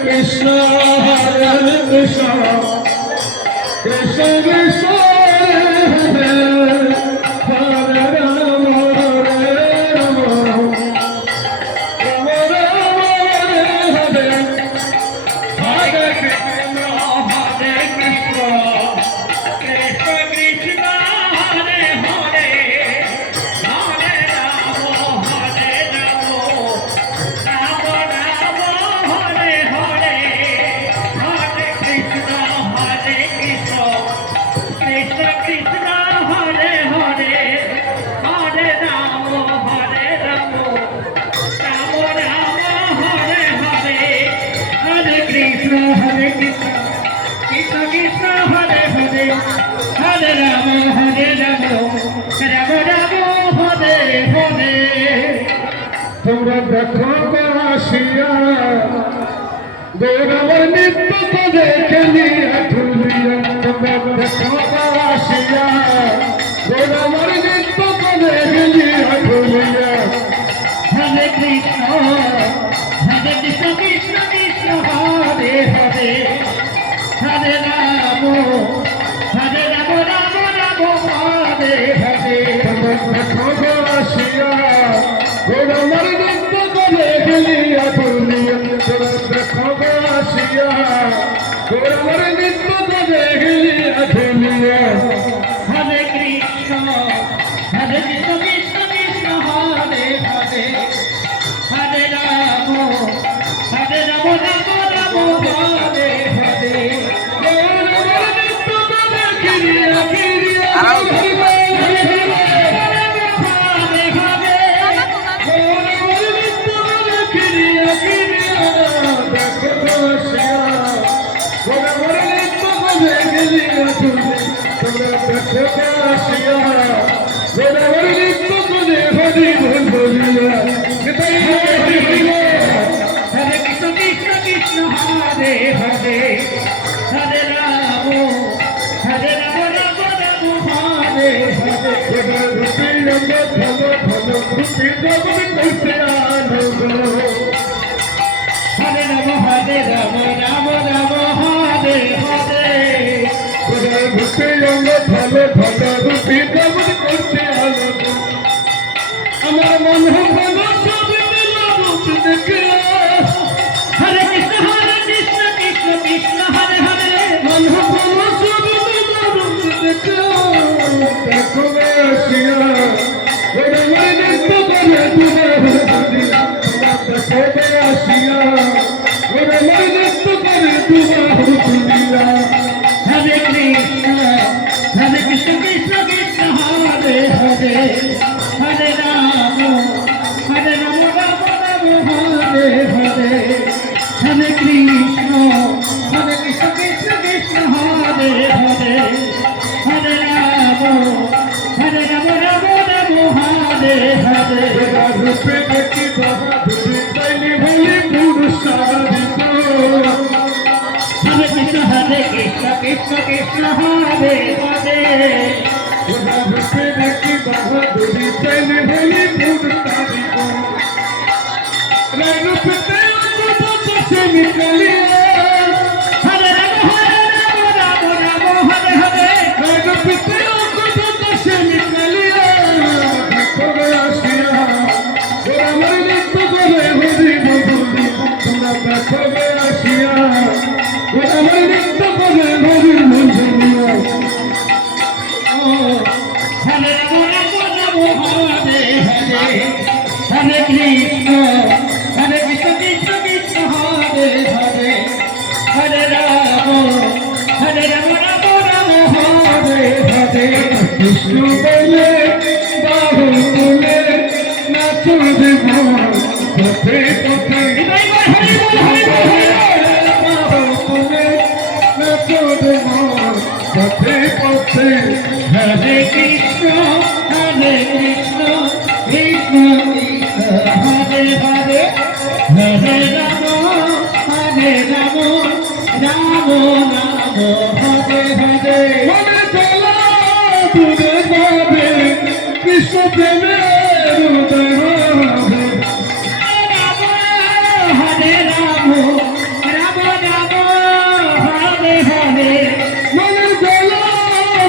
Krishna Hare Krishna Krishna Krishna Hare Hare Rama Hare Rama Rama Rama Hare Hare Hare Krishna Hare Krishna Krishna Krishna Hare Hare Hare Rama Hare Rama Rama Rama Hare Hare Hare Krishna Hare Krishna Krishna Krishna Hare Hare Hare Rama Hare Rama Rama Rama Hare Hare Hare Krishna Hare Krishna Krishna Krishna Hare Hare Hare Rama Hare Rama Rama Rama Hare Hare তোমরা দেখো আসিয়া গৌরবর নিত্য করে খেলিয়া ঝুলিয়া তোমরা দেখো আসিয়া গৌরবর নিত্য করে খেলিয়া ঝুলিয়া হরে কৃষ্ণ কৃষ্ণ কৃষ্ণ হরে হরে হরে রাম রাম রাম হরে হরে তোমরা দেখো আসিয়া গৌরবর নিত্য করে খেলিয়া ঝুলিয়া তোমরা দেখো আসিয়া গৌরবর নিত্য করে খেলিয়া ঝুলিয়া হরে কৃষ্ণ কৃষ্ণ কৃষ্ণ হরে হরে হরে রাম রাম রাম হরে হরে গৌরবর নিত্য করে খেলিয়া হরে কৃষ্ণ কৃষ্ণ কৃষ্ণ হরে হরে হরে রাম রাম রাম হরে হরে রূপী রঙ্গ ধন ধন রূপী জগৎ কৌশে আনন্দ হরে রাম রাম রাম হরে হরে রূপী রঙ্গ ধন ধন রূপী জগৎ কৌশে আনন্দ আমার মন হল সব রূপ দেখে হরে কৃষ্ণ কৃষ্ণ কৃষ্ণ হরে হরে মন হল সব রূপ দেখে দেখো আসিয়া ওরে নিত্য করে তুলে দেখো আসিয়া ওরে নিত্য করে তুলে হরে কৃষ্ণ কৃষ্ণ কৃষ্ণ হরে হরে হরে রাম রাম রাম হরে হরে হরে কৃষ্ণ কৃষ্ণ কৃষ্ণ হরে হরে হরে রাম রাম রাম হরে হরে রূপে দেখি বাহাদুরি তাইলি ভুলি পুরুষারিত হরে কৃষ্ণ কৃষ্ণ কৃষ্ণ হরে হরে রূপে দেখি বাহাদুরি তাইলি ভুলি পুরুষারিত রূপতে সে নিকলিয়ে হরে রাম রাম হরে হরে রূপতে সে নিকলিয়ে দেখো আসিয়া আমার নিত্য করে হরি বলি তোমরা দেখো আসিয়া আমার নিত্য করে হরি বলিয়া হরে রাম হরে হরে হরে কৃষ্ণ কৃষ্ণ কৃষ্ণ হরে হরে হরে রাম রাম হরে হরে কৃষ্ণ বলে বাহু তুলে নাচো দেব পথে পথে বাহু তুলে নাচো দেব পথে পথে হরে কৃষ্ণ কৃষ্ণ কৃষ্ণ হরে হরে হরে রাম রাম হরে হরে মনে চলা দূরে যাবে কৃষ্ণ প্রেমের উদয় হবে রাম হরে রাম হরে হরে মনে চলা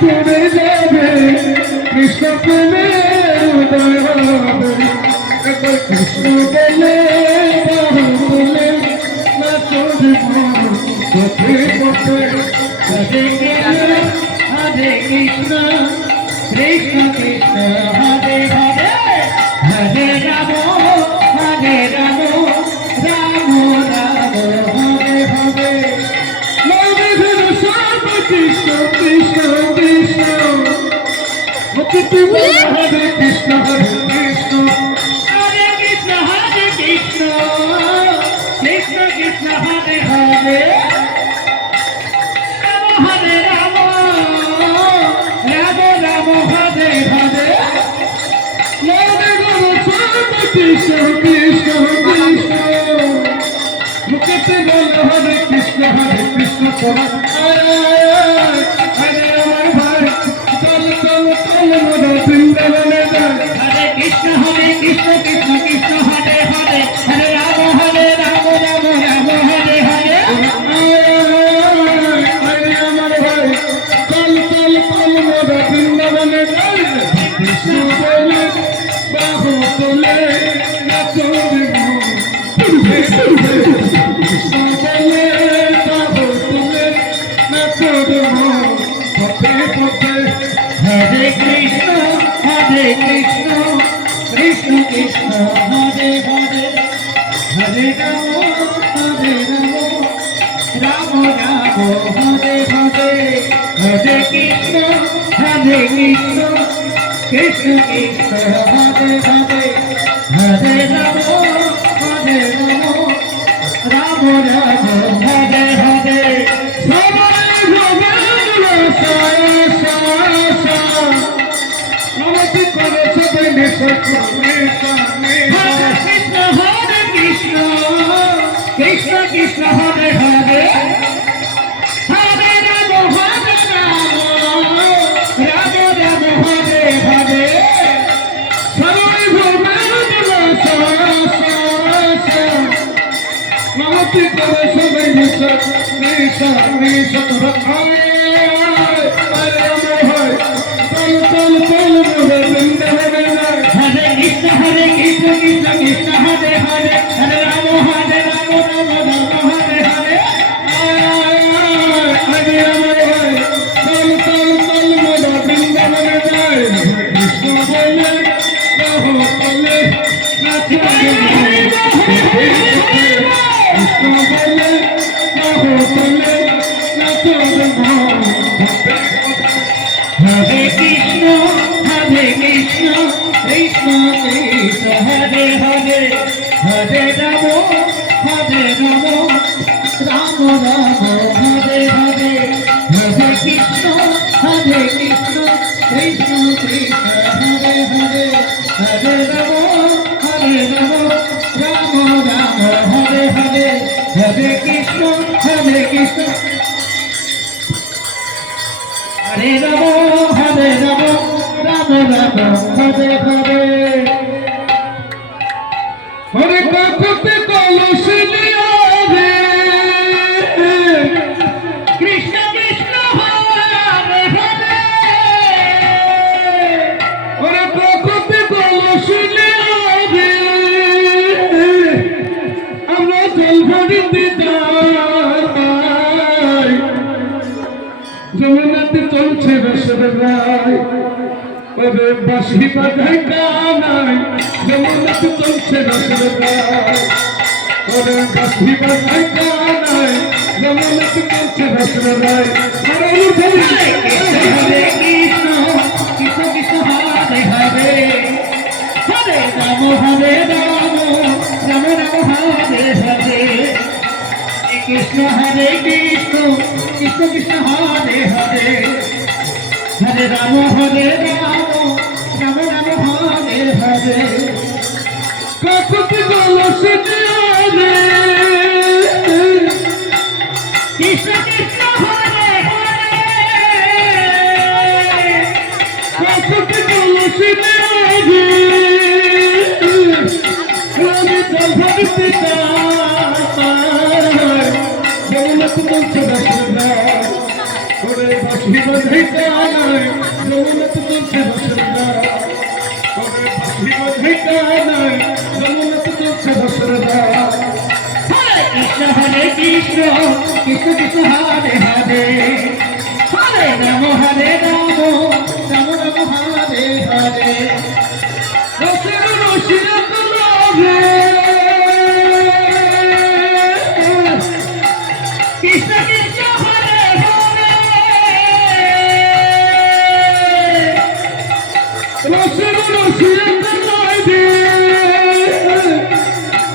দূরে যাবে কৃষ্ণ প্রেমের উদয় হবে একবার কৃষ্ণ বলে বলে না তোর পথে পথে হরে কৃষ্ণ কৃষ্ণ কৃষ্ণ হরে হরে হরে রাম রাম রাম হরে হরে সর্ব কৃষ্ণ কৃষ্ণ কৃষ্ণ হরে কৃষ্ণ হরে কৃষ্ণ হরে কৃষ্ণ হরে কৃষ্ণ কৃষ্ণ কৃষ্ণ হরে হরে হরে রাম রাম হরে হরে কৃষ্ণ কৃষ্ণ কৃষ্ণ মুখে বল হরে কৃষ্ণ হরে আমার ভাই চল চল চল মোর বৃন্দাবনে যায় হরে কৃষ্ণ কৃষ্ণ কৃষ্ণ হরে হরে হরে রাম রাম হরে হরে আমার ভাই চল চল চল মোর বৃন্দাবনে যায় কৃষ্ণ বলে বাহু তোলে নাচো কৃষ্ণ বলে বাহু তোলে নাচো পথে পথে হরে কৃষ্ণ কৃষ্ণ কৃষ্ণ হরে হরে হরে রাম রাম হরে হরে হরে কৃষ্ণ কৃষ্ণ কৃষ্ণ হরে হরে হরে রাম রাম হরে হরে সবাই নমতি করে সবাই কৃষ্ণ হরে কৃষ্ণ কৃষ্ণ কৃষ্ণ হরে হরে হরে রাম রাম হরে হরে সবাই নমতি করে সবাই হরে কৃষ্ণ কৃষ্ণ কৃষ্ণ হরে হরে হরে রাম হরে হরে হরে আমার ভাই চল চল চল মোর বৃন্দাবনে যায় কৃষ্ণ বলে বাহু তোলে নাচো কৃষ্ণ বলে বাহু তোলে নাচো হরে কৃষ্ণ কৃষ্ণ কৃষ্ণ হরে হরে হরে রাম রাম হরে হরে হরে কৃষ্ণ কৃষ্ণ কৃষ্ণ হরে হরে হরে রাম রাম হরে হরে হরে কৃষ্ণ হরে রাম রাম হরে হরে হরে কাকুতে কলস লিয়া রে কৃষ্ণ কৃষ্ণ হরে হরে হরে কাকুতে কলস লিয়া রে আমরা জল ভরিতে যাই যমুনাতে চলছে রসের রায় ওরে বাঁশি বাজায় কানাই যমুনাতে চলছে রসের রায় ওরে বাঁশি বাজায় কানাই যমুনাতে চলছে রসের রায় হরে কৃষ্ণ কৃষ্ণ কৃষ্ণ হরে হরে হরে রাম রাম হরে হরে কৃষ্ণ হরে কৃষ্ণ কৃষ্ণ কৃষ্ণ হরে হরে হরে রাম রাম হরে হরে কাকুতি কলস রে কৃষ্ণ কৃষ্ণ হরে হরে সরস্বতী তুলসী দেবী রানী জলধরি পিতা জগন্নাথ তুলসী দশরথা ওরে বাসি বধিকা জগন্নাথ তুলসী দশরথা ওরে বাসি বধিকা জগন্নাথ তুলসী দশরথা কৃষ্ণ হরে কৃষ্ণ কৃষ্ণ কৃষ্ণ হরে হরে হরে রাম রাম রাম হরে হরে রসে রসি রে কৃষ্ণ কৃষ্ণ হরে হরে রসে রসি রে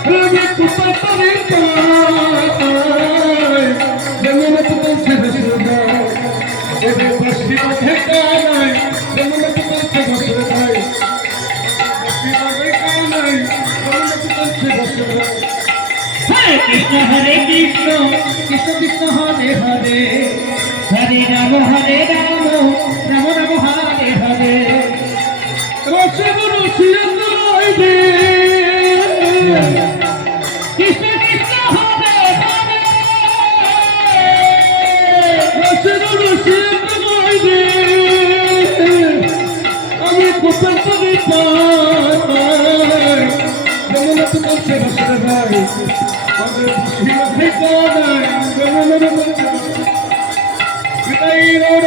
রবি কুপাল করে জগন্নাথ তুলসী দশরথা ওরে বাসি বধিকা জগন্নাথ তুলসী দশরথা বাসি বধিকা জগন্নাথ তুলসী দশরথা হরে কৃষ্ণ কৃষ্ণ কৃষ্ণ হরে হরে হরে রাম রাম রাম হরে হরে রসে রসি রে কৃষ্ণ কৃষ্ণ হরে হরে রসে রসি রে আমি কোথায় চলে পাই জগন্নাথ তুলসী দশরথা ওরে বাসি বধিকা জগন্নাথ তুলসী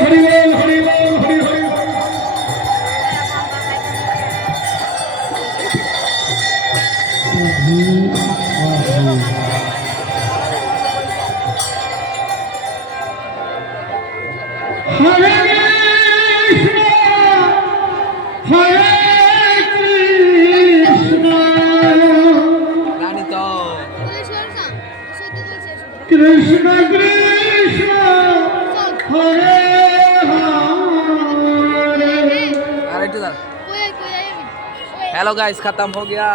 হরি বল হরি বল হরি হরি হরে কৃষ্ণ হরে কৃষ্ণ কৃষ্ণ কৃষ্ণ হরে हरे हेलो गाइस खत्म हो गया।